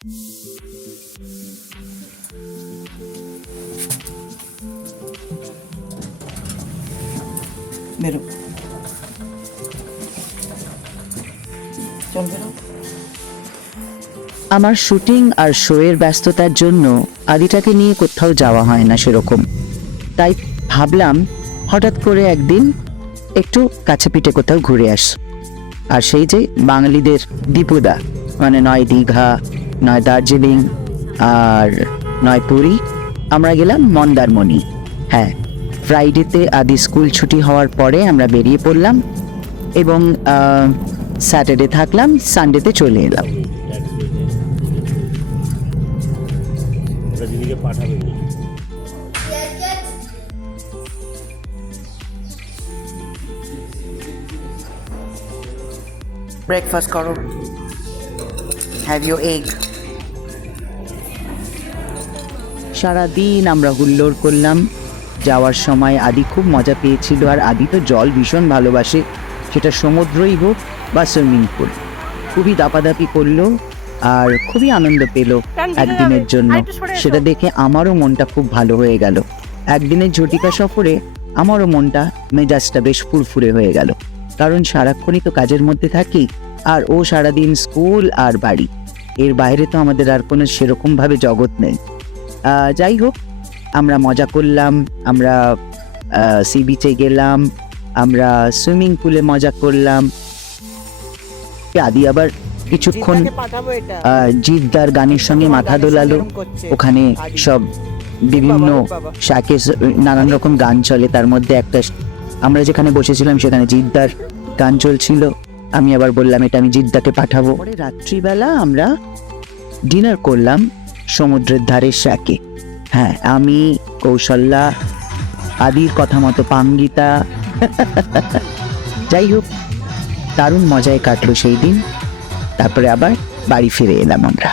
বেরো, চল বেরো। আমার শুটিং আর শোয়ের ব্যস্ততার জন্য আদিটাকে নিয়ে কোথাও যাওয়া হয় না সেরকম। তাই ভাবলাম হঠাৎ করে একদিন একটু কাছে পিঠে কোথাও ঘুরে আস। আর সেই যে বাঙালিদের দীপুদা, মানে নয় দীঘা, নয় দার্জিলিং, আর নয় পুরী, আমরা গেলাম মন্দারমণি। হ্যাঁ, ফ্রাইডেতে আদি স্কুল ছুটি হওয়ার পরে আমরা বেরিয়ে পড়লাম এবং স্যাটারডে থাকলাম, সানডেতে চলে এলাম। ব্রেকফাস্ট করো, হ্যাভ ইউর এগ। সারাদিন আমরা হুল্লোড় করলাম। যাওয়ার সময় আদি খুব মজা পেয়েছিল, আর আদি তো জল ভীষণ ভালোবাসে, সেটা সমুদ্রই হোক বা সুইমিং পুল। খুবই দাপাদাপি করলো আর খুবই আনন্দ পেল একদিনের জন্য। সেটা দেখে আমারও মনটা খুব ভালো হয়ে গেল। একদিনের ঝটিকা সফরে আমারও মনটা, মেজাজটা বেশ ফুরফুরে হয়ে গেল, কারণ সারাক্ষণই তো কাজের মধ্যে থাকি, আর ও সারাদিন স্কুল আর বাড়ি, এর বাইরে তো আমাদের আর কোনো সেরকমভাবে জগৎ নেই। যাই হোক, আমরা মজা করলাম, আমরা সি বিচে গেলাম, আমরা সুইমিং পুলে মজা করলাম। আদি আবার কিছুক্ষণ জিদ্দার গানের সঙ্গে মাথা দোলালো। ওখানে সব বিভিন্ন শাকে নানান রকম গান চলে, তার মধ্যে একটা, আমরা যেখানে বসেছিলাম সেখানে জিদ্দার গান চলছিল। আমি আবার বললাম এটা আমি জিদ্দাকে পাঠাবো। পরে রাত্রিবেলা আমরা ডিনার করলাম সমুদ্রের ধারে শাকে। হ্যাঁ, আমি, কৌশল্যা, আদির কথা মতো পাঙ্গিতা। যাই হোক, দারুণ মজায় কাটলো সেই দিন। তারপরে আবার বাড়ি ফিরে এলাম আমরা।